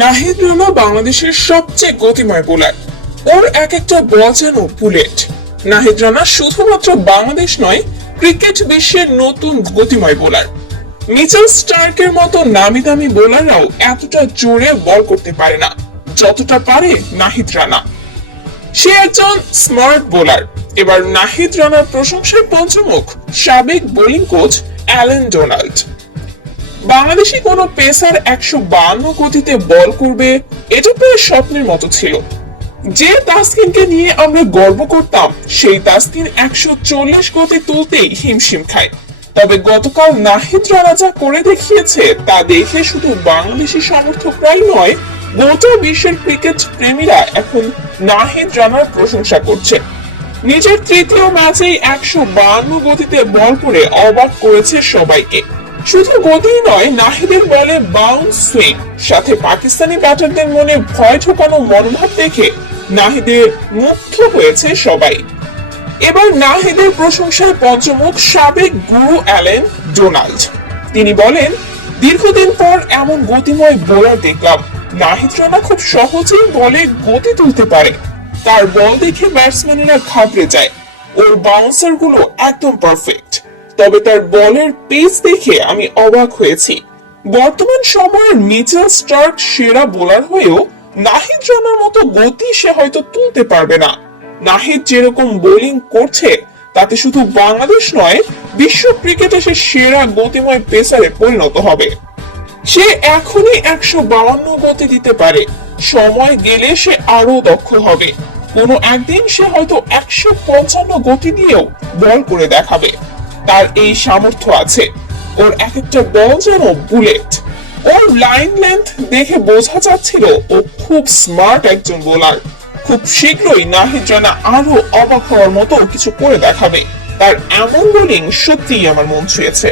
নাহিদ রানা বাংলাদেশের সবচেয়ে গতিময় বোলার। ওর এক একটা বল যেন বুলেট। নাহিদ রানা শুধুমাত্র বাংলাদেশ নয়, ক্রিকেট বিশ্বের নতুন গতিময় বোলার। মিচেল স্টার্কের মতো নামি দামি বোলাররাও এতটা জোরে বল করতে পারে না, যতটা পারে নাহিদ রানা। সে একজন স্মার্ট বোলার। এবার নাহিদ রানার প্রশংসায় পঞ্চমুখ সাবেক bowling coach Allan Donald. Bangladeshi কোন পেসার একশো বান্ন গতিতে বল করবে, এটা প্রায় স্বপ্নের মতো ছিল। যে তাসকিনকে নিয়ে আমরা গর্ব করতাম, সেই তাসকিন একশো চল্লিশ গতি তুলতেই হিমশিম খায়। তবে গতকাল নাহিদ রানা করে দেখিয়েছে, তা দেখে শুধু বাংলাদেশি সমর্থকরাই নয়, গোটা বিশ্বের ক্রিকেট প্রেমীরা এখন নাহিদ রানার প্রশংসা করছে। নিজের তৃতীয় ম্যাচেই একশো বান্ন গতিতে বল করে অবাক করেছে সবাইকে। শুধু গতিই নয়, নাহিদের বলে বাউন্স সুইং সাথে পাকিস্তানি ব্যাটারদের মনে ভয় ঠোকানো মনোভাব দেখে নাহিদের মুগ্ধ হয়েছে সবাই। এবার নাহিদের প্রশংসায় পঞ্চমুখ সাবেক গুরু অ্যালেন ডোনাল্ড। তিনি বলেন, দীর্ঘদিন পর এমন গতিময় বোলার দেখলাম। নাহিদ রানা খুব সহজেই বলে গতি তুলতে পারে। তার বল দেখে ব্যাটসম্যানেরা ঘাবড়ে যায়। ওর বাউন্সারগুলো একদম পারফেক্ট তবে তার বলের পেস দেখে আমি অবাক হয়েছি। বর্তমান সময়ের মিচেল স্টার্ক সেরা বোলার হয়েও নাহিদ রানার মতো গতি সে হয়তো তুলতে পারবে না। নাহিদ যেরকম বোলিং করছে, তাতে শুধু বাংলাদেশ নয়, বিশ্ব ক্রিকেটে সে সেরা গতিময় পেসারে পরিণত হবে। সে এখনই একশো বাউন্ন গতি দিতে পারে। সময় গেলে সে আরও দক্ষ হবে। কোনো একদিন সে হয়তো একশো পঞ্চান্ন গতি দিয়েও বল করে দেখাবে। তার এই সামর্থ্য আছে। ওর এক একটা বল যেন বুলেট। ওর লাইন লেন্থ দেখে বোঝা যাচ্ছিল ও খুব স্মার্ট একজন বোলার খুব শীঘ্রই নাহিদ রানা আরও অবাক হওয়ার মতো কিছু করে দেখাবে। তার এমন বোলিং সত্যিই আমার মন ছুঁয়েছে।